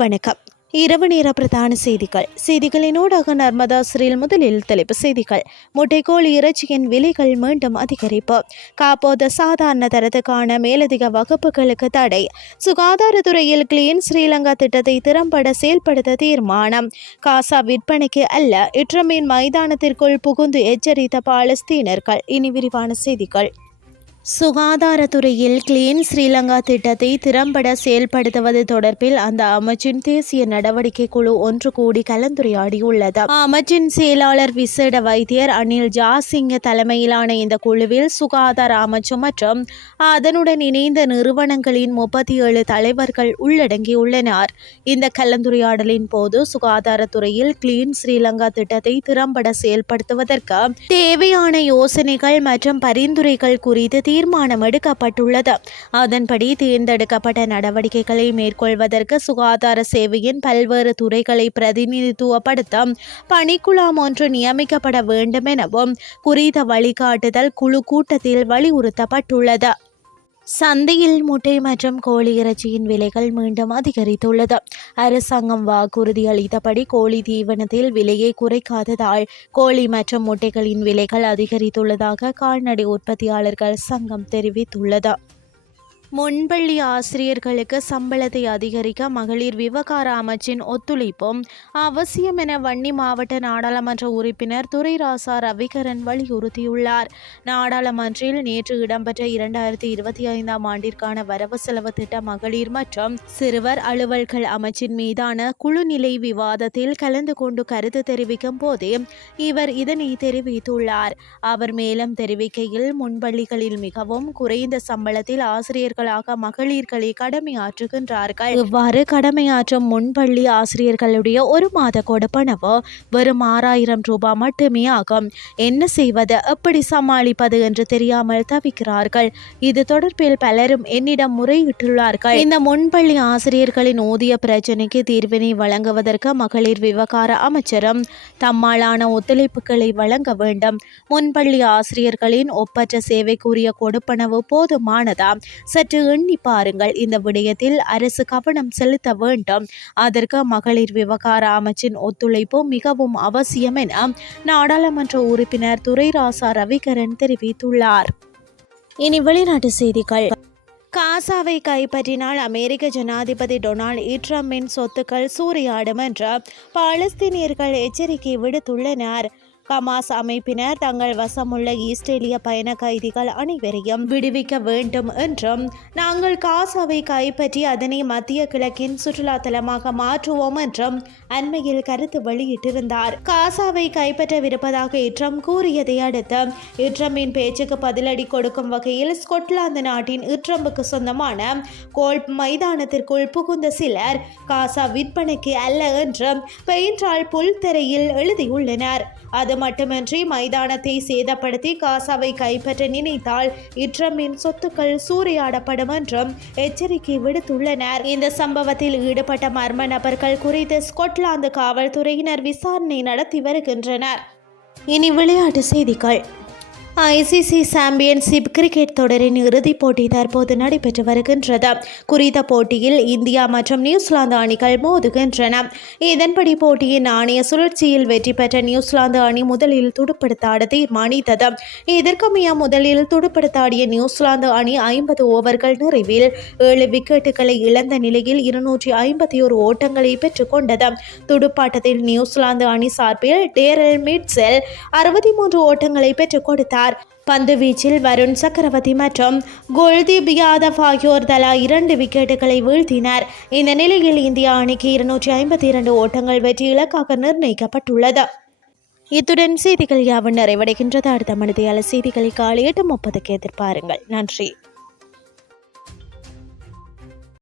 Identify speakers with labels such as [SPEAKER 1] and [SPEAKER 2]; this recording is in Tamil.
[SPEAKER 1] வணக்கம். இரவு நேர பிரதான செய்திகள். செய்திகளினூடாக நர்மதா சிறில் முதலில் தலைப்பு செய்திகள். முட்டைக்கோழி இறைச்சியின் விலைகள் மீண்டும் அதிகரிப்பு. காப்போது சாதாரண தரத்துக்கான மேலதிக வகுப்புகளுக்கு தடை. சுகாதாரத்துறையில் கிளீன் ஸ்ரீலங்கா திட்டத்தை திறம்பட செயல்படுத்த தீர்மானம். காசா விற்பனைக்கு அல்ல இட்ரமீன் மைதானத்திற்குள் புகுந்து எச்சரித்த பாலஸ்தீனர்கள். இனி விரிவான செய்திகள். சுகாதாரத்துறையில் கிளீன் ஸ்ரீலங்கா திட்டத்தை திறம்பட செயல்படுத்துவது தொடர்பில் அந்த அமைச்சின் தேசிய நடவடிக்கை குழு ஒன்று கூடி கலந்துரையாடியுள்ளது. அமைச்சின் செயலாளர் விசேட வைத்தியர் அனில் ஜாசிங்க தலைமையிலான இந்த குழுவில் சுகாதார அமைச்சு மற்றும் அதனுடன் இணைந்த நிறுவனங்களின் முப்பத்தி ஏழு தலைவர்கள் உள்ளடங்கியுள்ளனர். இந்த கலந்துரையாடலின் போது சுகாதாரத்துறையில் கிளீன் ஸ்ரீலங்கா திட்டத்தை திறம்பட செயல்படுத்துவதற்கு தேவையான யோசனைகள் மற்றும் பரிந்துரைகள் குறித்து தீர்மானம் எடுக்கப்பட்டுள்ளது அதன்படி தேர்ந்தெடுக்கப்பட்ட நடவடிக்கைகளை மேற்கொள்வதற்கு சுகாதார சேவையின் பல்வேறு துறைகளை பிரதிநிதித்துவப்படுத்த பணிக்குழாம் ஒன்று நியமிக்கப்பட வேண்டும் எனவும் குறித்த வழிகாட்டுதல் குழு கூட்டத்தில் வலியுறுத்தப்பட்டுள்ளது. சந்தையில் முட்டை மற்றும் கோழி இறைச்சியின் விலைகள் மீண்டும் அதிகரித்துள்ளது. அரசாங்கம் வாக்குறுதி அளித்தபடி கோழி தீவனத்தில் விலையை குறைக்காததால் கோழி மற்றும் முட்டைகளின் விலைகள் அதிகரித்துள்ளதாக கால்நடை உற்பத்தியாளர்கள் சங்கம் தெரிவித்துள்ளது. முன்பள்ளி ஆசிரியர்களுக்கு சம்பளத்தை அதிகரிக்க மகளிர் விவகார அமைச்சின் ஒத்துழைப்பும் அவசியம் என வன்னி மாவட்ட நாடாளுமன்ற உறுப்பினர் துரைராசா ரவிகரன் வலியுறுத்தியுள்ளார். நாடாளுமன்றில் நேற்று இடம்பெற்ற இரண்டாயிரத்தி இருபத்தி ஐந்தாம் ஆண்டிற்கான வரவு செலவு திட்ட மகளிர் மற்றும் சிறுவர் அலுவல்கள் அமைச்சின் மீதான குழுநிலை விவாதத்தில் கலந்து கொண்டு கருத்து தெரிவிக்கும் போதே இவர் இதனை தெரிவித்துள்ளார். அவர் மேலும் தெரிவிக்கையில் முன்பள்ளிகளில் மிகவும் குறைந்த சம்பளத்தில் ஆசிரியர்கள் ஆசிரியர்களாக மகளிர்களை கடமையாற்றுகின்றார்கள் இவ்வாறு கடமையாற்றும் முன்பள்ளி ஆசிரியர்களுடைய ஒரு மாத கொடுப்பனவு வெறும் ஆறாயிரம் ரூபாய் மட்டுமே ஆகும். என்ன செய்வது எப்படி சமாளிப்பது என்று தெரியாமல் தவிக்கிறார்கள். இது தொடர்பில் பலரும் என்னிடம் முறையிட்டுள்ளார்கள். இந்த முன்பள்ளி ஆசிரியர்களின் ஊதிய பிரச்சினைக்கு தீர்வினை வழங்குவதற்கு மகளிர் விவகார அமைச்சரும் தம்மாலான ஒத்துழைப்புகளை வழங்க வேண்டும். முன்பள்ளி ஆசிரியர்களின் ஒப்பற்ற சேவைக்குரிய கொடுப்பனவு போதுமானதா? சற்று சற்று எண்ணி பாருங்கள். இந்த விடயத்தில் அரசு கவனம் செலுத்த வேண்டும். அதற்கு மகளிர் விவகார அமைச்சின் ஒத்துழைப்பு மிகவும் அவசியம் என நாடாளுமன்ற உறுப்பினர் துரைராசா ரவிகரன் தெரிவித்துள்ளார். இனி வெளிநாட்டு செய்திகள். காசாவை கைப்பற்றினால் அமெரிக்க ஜனாதிபதி டொனால்ட் ட்ரம்பின் சொத்துக்கள் சூறையாடும் என்று பாலஸ்தீனியர்கள் எச்சரிக்கை விடுத்துள்ளனர். ஹமாஸ் அமைப்பினர் தங்கள் வசமுள்ள இஸ்ரேலிய பயண கைதிகள் அனைவரையும் விடுவிக்க வேண்டும் என்றும் நாங்கள் காசாவை கைப்பற்றி அதனை மத்திய கிழக்கின் சுற்றுலா தலமாக மாற்றுவோம் என்றும் அண்மையில் கருத்து வெளியிட்டிருந்தார். காசாவை கைப்பற்றவிருப்பதாக இட்ரம் கூறியதை அடுத்து இட்ரம்பின் பேச்சுக்கு பதிலடி கொடுக்கும் வகையில் ஸ்கொட்லாந்து நாட்டின் இட்ரம்புக்கு சொந்தமான கோல்ப் மைதானத்திற்குள் புகுந்த சிலர் காசா விற்பனைக்கு அல்ல என்றும் பெயின்றால் புல்தரையில் எழுதியுள்ளனர். அது மட்டுமின்றி மைதானத்தை சேதப்படுத்தி காசாவை கைப்பற்ற நினைத்தால் இட்ரமின் சொத்துக்கள் சூறையாடப்படும் என்றும் எச்சரிக்கை விடுத்துள்ளனர். இந்த சம்பவத்தில் ஈடுபட்ட மர்ம நபர்கள் குறித்து ஸ்கொட்லாந்து காவல்துறையினர் விசாரணை நடத்தி வருகின்றனர். இனி விளையாட்டு செய்திகள். ஐசிசி சாம்பியன்ஷிப் கிரிக்கெட் தொடரின் இறுதிப் போட்டி தற்போது நடைபெற்று வருகின்றது. குறித்த போட்டியில் இந்தியா மற்றும் நியூசிலாந்து அணிகள் மோதுகின்றன. இதன்படி போட்டியின் ஆணைய சுழற்சியில் வெற்றி பெற்ற நியூசிலாந்து அணி முதலில் துடுப்படுத்தாட தீர்மானித்தது. இதற்கமைய முதலில் துடுப்படுத்தாடிய நியூசிலாந்து அணி ஐம்பது ஓவர்கள் நிறைவில் ஏழு விக்கெட்டுகளை இழந்த நிலையில் இருநூற்றி ஐம்பத்தி ஒரு ஓட்டங்களை பெற்றுக்கொண்டது. துடுப்பாட்டத்தில் நியூசிலாந்து அணி சார்பில் டேரல் மிட்செல் அறுபத்தி மூன்று ஓட்டங்களை பெற்றுக் கொடுத்தார். பந்து வீச்சில் வருண் சக்கரவர்த்தி மற்றும் குல்தீப் யாதவ் ஆகியோர் தலா இரண்டு விக்கெட்டுகளை வீழ்த்தினர். இந்த நிலையில் இந்தியா அணிக்கு இருநூற்றி ஐம்பத்தி இரண்டு ஓட்டங்கள் வெற்றி இலக்காக நிர்ணயிக்கப்பட்டுள்ளது. இத்துடன் செய்திகள் யாவும் நிறைவடைகின்றது. அடுத்த மனிதையாளர் செய்திகளை காலை எட்டு முப்பதுக்கு எதிர்பாருங்கள். நன்றி.